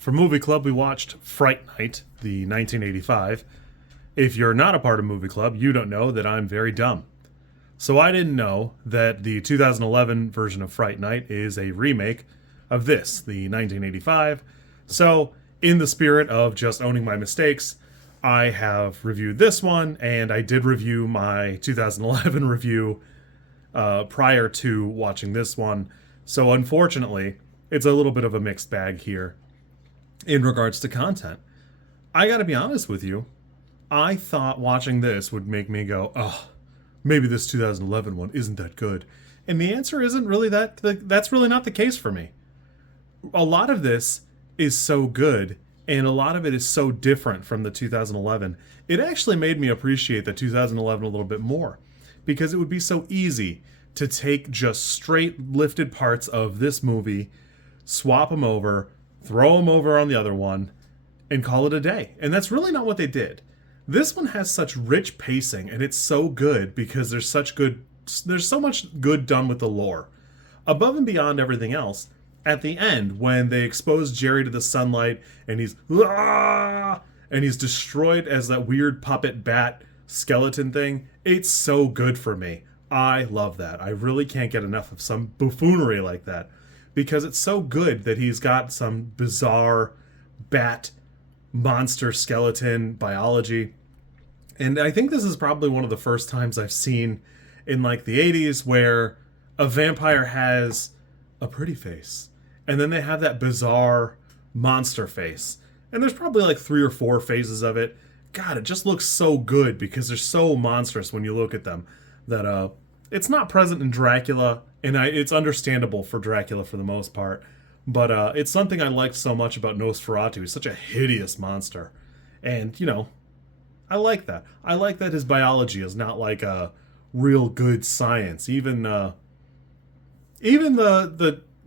For Movie Club, we watched Fright Night, the 1985. If you're not a part of Movie Club, you don't know that I'm very dumb. So I didn't know that the 2011 version of Fright Night is a remake of this, the 1985. So, in the spirit of just owning my mistakes, I have reviewed this one, and I did review my 2011 review prior to watching this one. So, unfortunately, it's a little bit of a mixed bag here in regards to content. I gotta be honest with you, I thought watching this would make me go, oh, maybe this 2011 one isn't that good. And the answer isn't really that's really not the case for me. A lot of this is so good, and a lot of it is so different from the 2011. It actually made me appreciate the 2011 a little bit more, because it would be so easy to take just straight lifted parts of this movie, swap them over, throw them over on the other one, and call it a day. And that's really not what they did. This one has such rich pacing, and it's so good because there's so much good done with the lore. Above and beyond everything else, at the end, when they expose Jerry to the sunlight and he's destroyed as that weird puppet bat skeleton thing, it's so good for me. I love that. I really can't get enough of some buffoonery like that, because it's so good that he's got some bizarre bat monster skeleton biology. And I think this is probably one of the first times I've seen in like the 80s where a vampire has a pretty face, and then they have that bizarre monster face. And there's probably like 3 or 4 phases of it. God, it just looks so good because they're so monstrous when you look at them that it's not present in Dracula, and it's understandable for Dracula for the most part. But it's something I liked so much about Nosferatu. He's such a hideous monster. And, you know, I like that. I like that his biology is not like a real good science. Even the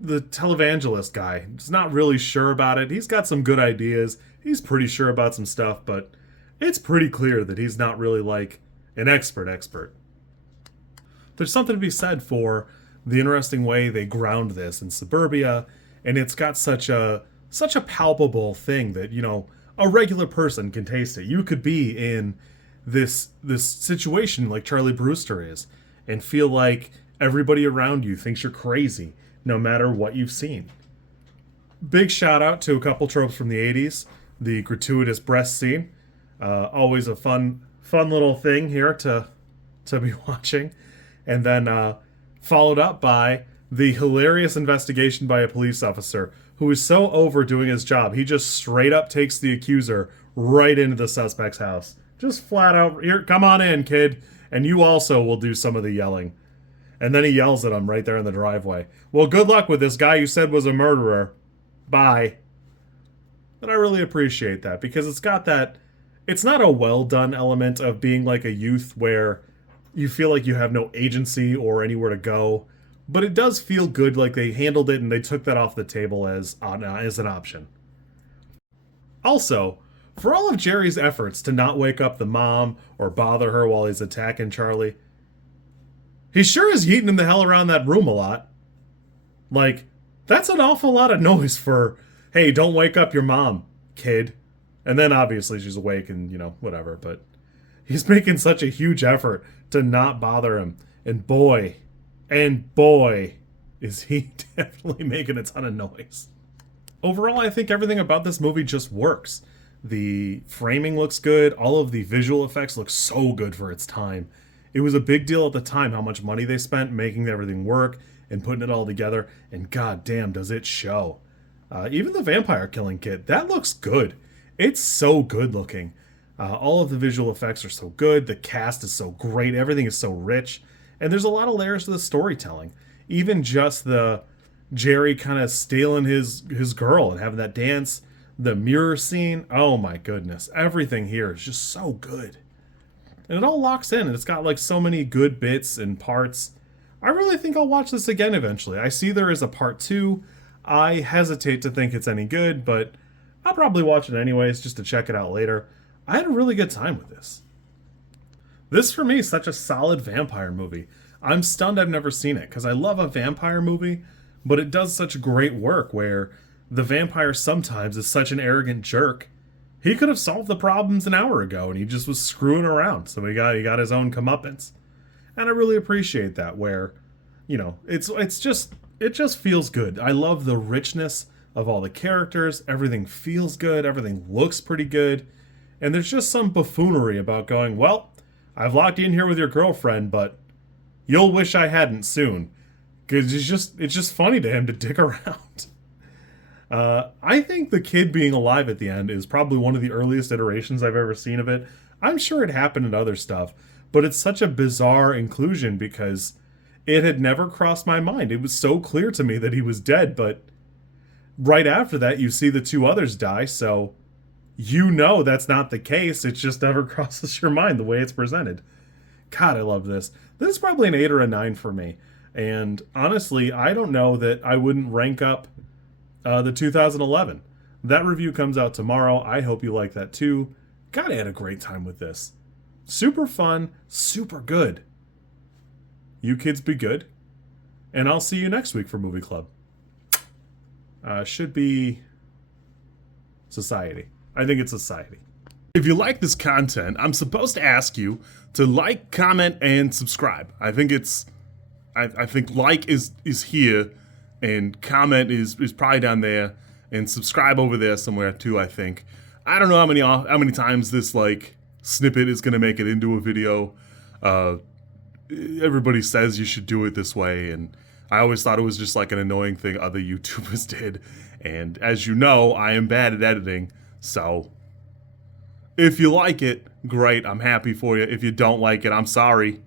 televangelist guy is not really sure about it. He's got some good ideas. He's pretty sure about some stuff, but it's pretty clear that he's not really like an expert. There's something to be said for the interesting way they ground this in suburbia, and it's got such a palpable thing that, you know, a regular person can taste it. You could be in this situation like Charlie Brewster is and feel like everybody around you thinks you're crazy no matter what you've seen. Big shout out to a couple tropes from the 80s. The gratuitous breast scene. Always a fun little thing here to be watching. And then followed up by the hilarious investigation by a police officer who is so overdoing his job, he just straight up takes the accuser right into the suspect's house. Just flat out, here, come on in, kid, and you also will do some of the yelling. And then he yells at him right there in the driveway. Well, good luck with this guy you said was a murderer. Bye. But I really appreciate that, because it's got that, it's not a well-done element of being like a youth where you feel like you have no agency or anywhere to go, but it does feel good, like they handled it and they took that off the table as an option. Also, for all of Jerry's efforts to not wake up the mom or bother her while he's attacking Charlie, he sure is yeeting the hell around that room a lot. Like, that's an awful lot of noise for, hey, don't wake up your mom, kid. And then obviously she's awake and, you know, whatever, but he's making such a huge effort to not bother him. And boy, is he definitely making a ton of noise. Overall, I think everything about this movie just works. The framing looks good. All of the visual effects look so good for its time. It was a big deal at the time how much money they spent making everything work and putting it all together. And goddamn, does it show. Even the vampire killing kit, that looks good. It's so good looking. All of the visual effects are so good. The cast is so great. Everything is so rich. And there's a lot of layers to the storytelling. Even just the Jerry kind of stealing his girl and having that dance. The mirror scene. Oh my goodness. Everything here is just so good. And it all locks in. And it's got like so many good bits and parts. I really think I'll watch this again eventually. I see there is a part 2. I hesitate to think it's any good, but I'll probably watch it anyways just to check it out later. I had a really good time with this. This, for me, is such a solid vampire movie. I'm stunned I've never seen it, because I love a vampire movie, but it does such great work where the vampire sometimes is such an arrogant jerk. He could have solved the problems an hour ago, and he just was screwing around. So he got his own comeuppance, and I really appreciate that. Where, it just feels good. I love the richness of all the characters. Everything feels good. Everything looks pretty good, and there's just some buffoonery about going, well, I've locked you in here with your girlfriend, but you'll wish I hadn't soon, because it's just funny to him to dick around. I think the kid being alive at the end is probably one of the earliest iterations I've ever seen of it. I'm sure it happened in other stuff, but it's such a bizarre inclusion because it had never crossed my mind. It was so clear to me that he was dead, but right after that, you see the two others die, so that's not the case. It just never crosses your mind the way it's presented. God, I love this. This is probably an 8 or a 9 for me. And honestly, I don't know that I wouldn't rank up the 2011. That review comes out tomorrow. I hope you like that too. God, I had a great time with this. Super fun, super good. You kids be good. And I'll see you next week for Movie Club. Should be Society. I think it's Society. If you like this content, I'm supposed to ask you to like, comment, and subscribe. I think like is here, and comment is probably down there, and subscribe over there somewhere too, I think. I don't know how many times this snippet is gonna make it into a video. Everybody says you should do it this way, and I always thought it was just an annoying thing other YouTubers did. And as you know, I am bad at editing, so if you like it, great, I'm happy for you. If you don't like it, I'm sorry.